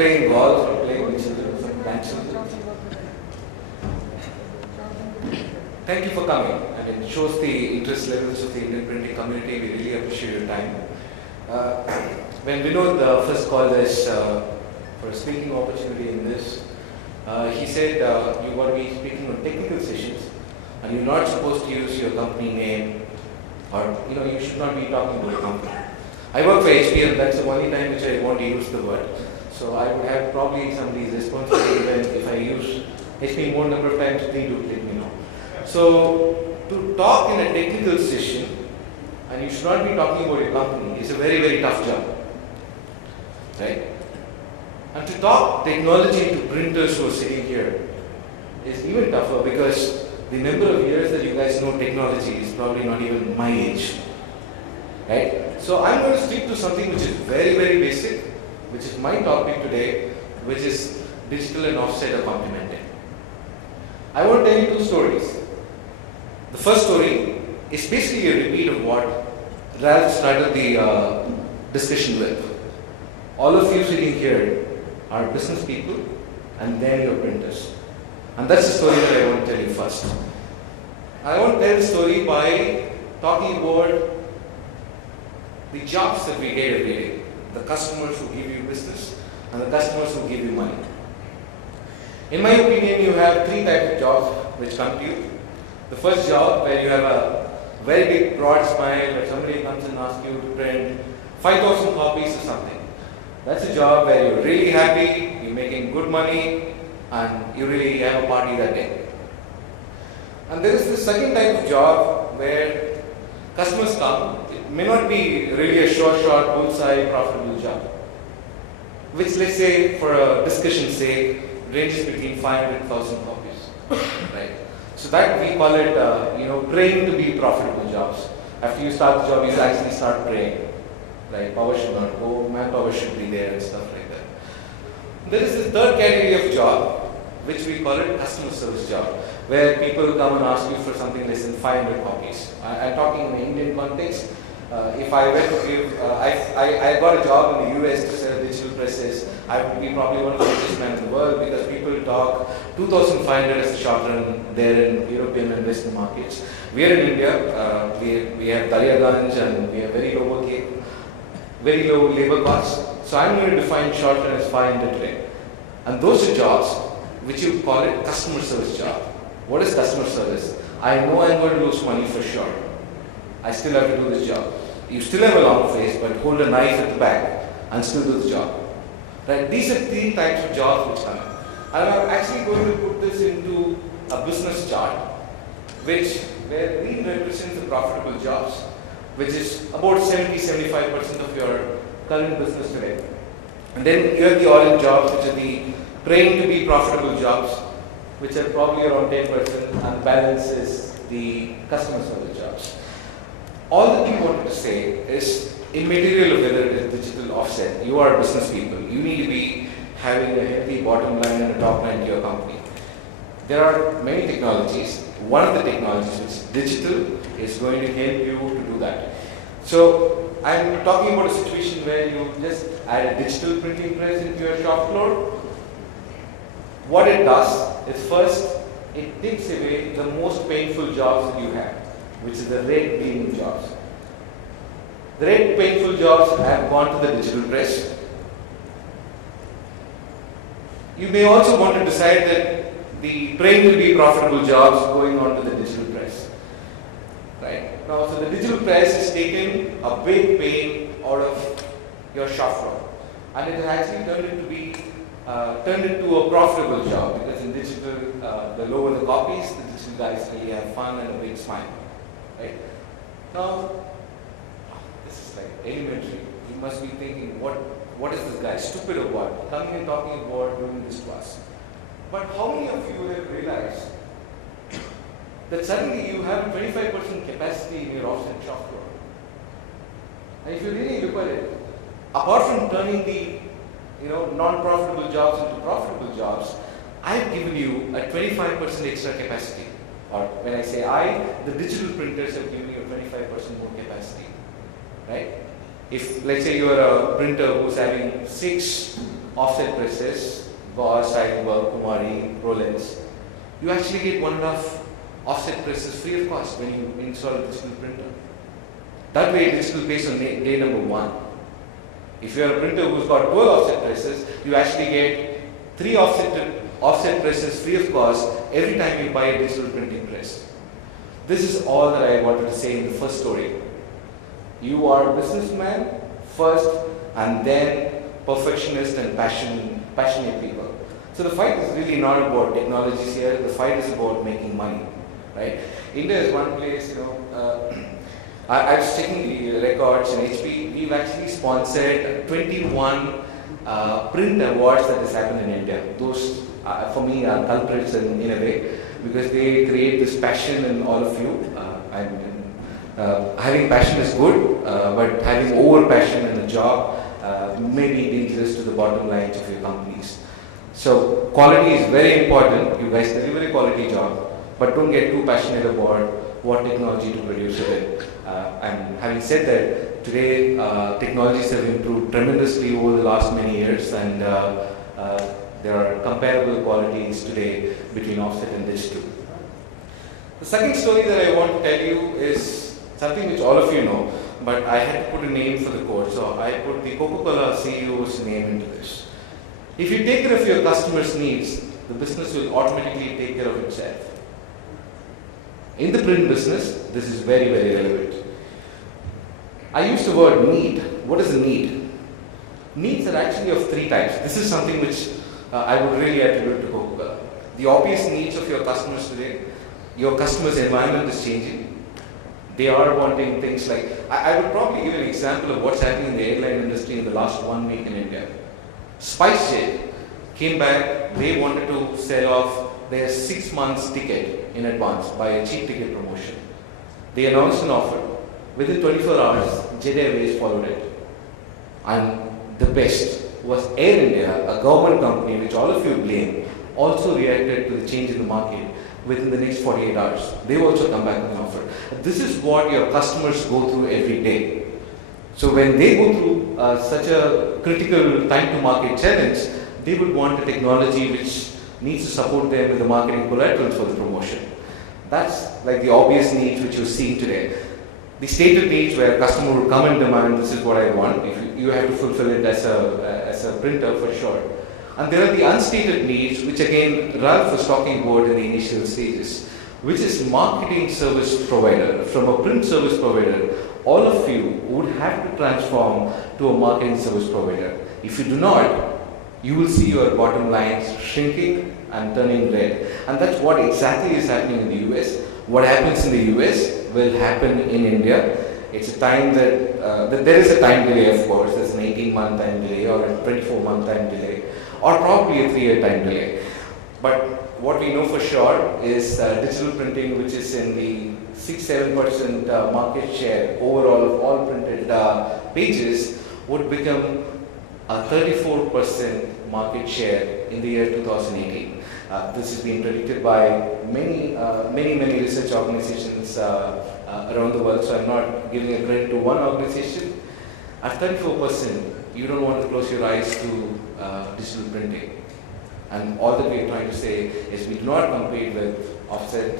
playing golf or playing with children, some grandchildren. Thank you for coming, and it shows the interest levels of the Indian printing community. We really appreciate your time. When Vinod first called us for a speaking opportunity in this, he said you got to be speaking on technical sessions, and you're not supposed to use your company name, or you should not be talking about your company. I work for HP, and that's the only time which I want to use the word. So I would have probably somebody's responsibility if I use HP more number of times, please do let me know. So to talk in a technical session, and you should not be talking about your company, is a very, very tough job. Right? And to talk technology to printers who are sitting here is even tougher, because the number of years that you guys know technology is probably not even my age. Right? So I'm going to stick to something which is very, very basic, which is my topic today, which is digital and offset or complementing. I want to tell you two stories. The first story is basically a repeat of what Ralph started the discussion with. All of you sitting here are business people, and then you're printers. And that's the story that I want to tell you first. I want to tell the story by talking about the jobs that we get every day. The customers who give you business and the customers who give you money. In my opinion, you have three types of jobs which come to you. The first job, where you have a very big broad smile, where somebody comes and asks you to print 5,000 copies or something. That's a job where you're really happy, you're making good money, and you really have a party that day. And there is the second type of job where customers come. It may not be really a short, bullseye, profitable job, which, let's say, for a discussion's sake, ranges between 500,000 copies. Right? So that we call it, praying to be profitable jobs. After you start the job, you actually start praying. Like, power should not go, manpower should be there, and stuff like that. There is this third category of job, which we call it customer service job, where people come and ask you for something less than 500 copies. I'm talking in the Indian context. If I were to give, I got a job in the US to sell digital presses, I would be probably one of the richest men in the world, because people talk 2,500 as a short run there in European and Western markets. We are in India, we have Daryaganj, and we have very low labor costs. So I'm going to define short run as 500 today. And those are jobs which you call it customer service job. What is customer service? I know I'm going to lose money for sure. I still have to do this job. You still have a long face, but hold a knife at the back and still do the job. Right? These are three types of jobs which come in. And I'm actually going to put this into a business chart, where green represents the profitable jobs, which is about 70-75% of your current business today. And then you have the orange jobs, which are the praying to be profitable jobs, which are probably around 10%, and balance is the customer service jobs. All that we wanted to say is, immaterial of whether it is digital offset, you are business people. You need to be having a healthy bottom line and a top line to your company. There are many technologies. One of the technologies, which is digital, is going to help you to do that. So I'm talking about a situation where you just add a digital printing press into your shop floor. What it does is, first, it takes away the most painful jobs that you have, which is the red gleaming jobs. The red painful jobs have gone to the digital press. You may also want to decide that the praying to be profitable jobs going on to the digital press. Right? Now, so the digital press has taken a big pain out of your shop floor, and it has actually turned into a profitable job, because in digital, the lower the copies, the digital guys really have fun and a big smile. Right? Now, this is like elementary. You must be thinking, what is this guy, stupid or what? Coming and talking about doing this to us. But how many of you have realized that suddenly you have 25% capacity in your offset shop floor? And if you really look at it, apart from turning the non-profitable jobs into profitable jobs, I've given you a 25% extra capacity. Or when I say the digital printers have given you a 25% more capacity. Right? If, let's say, you are a printer who's having 6 offset presses, Bosch, Heidelberg, Kumari, Rollins, you actually get 1.5 offset presses free of cost when you install a digital printer. That way digital pays on day number 1. If you are a printer who's got 12 offset presses, you actually get 3 offset presses free of cost every time you buy a digital printing press. This is all that I wanted to say in the first story. You are a businessman first, and then perfectionist and passionate people. So the fight is really not about technologies here. The fight is about making money, right? India is one place, I was checking the records in HP. We've actually sponsored 21 print awards that has happened in India. Those, for me, are culprits in a way, because they create this passion in all of you. Having passion is good, but having over passion in a job may be dangerous to the bottom lines of your companies. So quality is very important. You guys deliver a quality job, but don't get too passionate about what technology to produce it. And having said that, today technologies have improved tremendously over the last many years, and there are comparable qualities today between offset and digital. The second story that I want to tell you is something which all of you know, but I had to put a name for the code, so I put the Coca-Cola CEO's name into this. If you take care of your customers' needs, the business will automatically take care of itself. In the print business, this is very, very relevant. I used the word need. What is a need? Needs are actually of 3 types. This is something which I would really attribute to Coca-Cola. The obvious needs of your customers today. Your customer's environment is changing. They are wanting things like, I would probably give an example of what's happening in the airline industry in the last 1 week in India. SpiceJet came back, they wanted to sell off their 6 months ticket in advance by a cheap ticket promotion. They announced an offer. Within 24 hours, Jet Airways followed it. And the best was Air India, a government company which all of you blame, also reacted to the change in the market within the next 48 hours. They've also come back with an offer. This is what your customers go through every day. So when they go through such a critical time to market challenge, they would want a technology which needs to support them with the marketing collaterals for the promotion. That's like the obvious needs which you're seeing today. The stated needs where a customer would come and demand, this is what I want. If you have to fulfill it as a printer for sure. And there are the unstated needs, which again Ralph was talking about in the initial stages, which is marketing service provider. From a print service provider, all of you would have to transform to a marketing service provider. If you do not, you will see your bottom lines shrinking and turning red. And that's what exactly is happening in the US. What happens in the US will happen in India. It's a time that there is a time delay, of course. There's an 18-month time delay or a 24-month time delay, or probably a 3-year time delay. But what we know for sure is digital printing, which is in the 6-7% market share overall of all printed pages, would become a 34% market share in the year 2018. This is being predicted by many research organizations around the world, so I'm not giving a credit to one organization. At 34%, you don't want to close your eyes to digital printing. And all that we are trying to say is we do not compete with offset.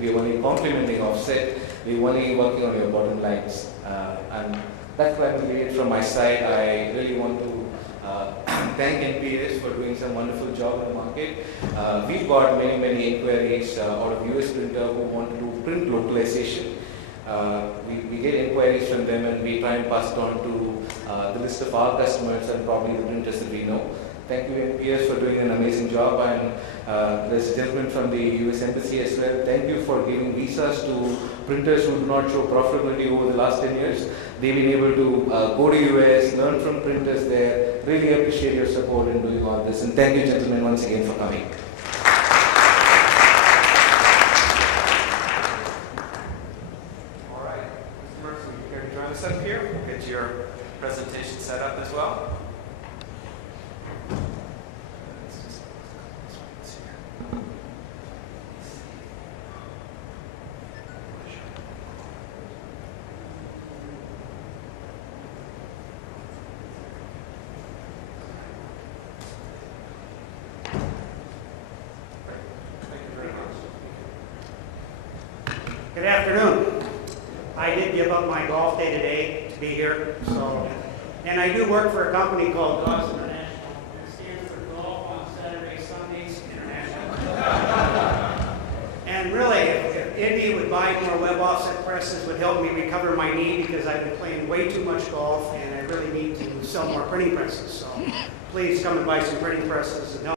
We are only complementing offset. We are only working on your bottom lines. And that's primarily it from my side. I really want to thank NPS for doing some wonderful job in the market. We've got many inquiries out of US printer who want to do print localization. We get inquiries from them and we try and pass it on to the list of our customers and probably the printers that we know. Thank you NPS for doing an amazing job, and there's a gentleman from the US Embassy as well. Thank you for giving visas to printers who do not show profitability over the last 10 years. They've been able to go to US, learn from printers there. Really appreciate your support in doing all this, and thank you gentlemen once again for coming. All right, Mr. Brooks, would you care to join us up here? We'll get your presentation set up as well. Good afternoon. I did give up my golf day today to be here, and I do work for a company called Golf International. It stands for Golf on Saturday, Sundays International. And really, if Indy would buy more web offset presses, would help me recover my knee because I've been playing way too much golf, and I really need to sell more printing presses. So please come and buy some printing presses and help.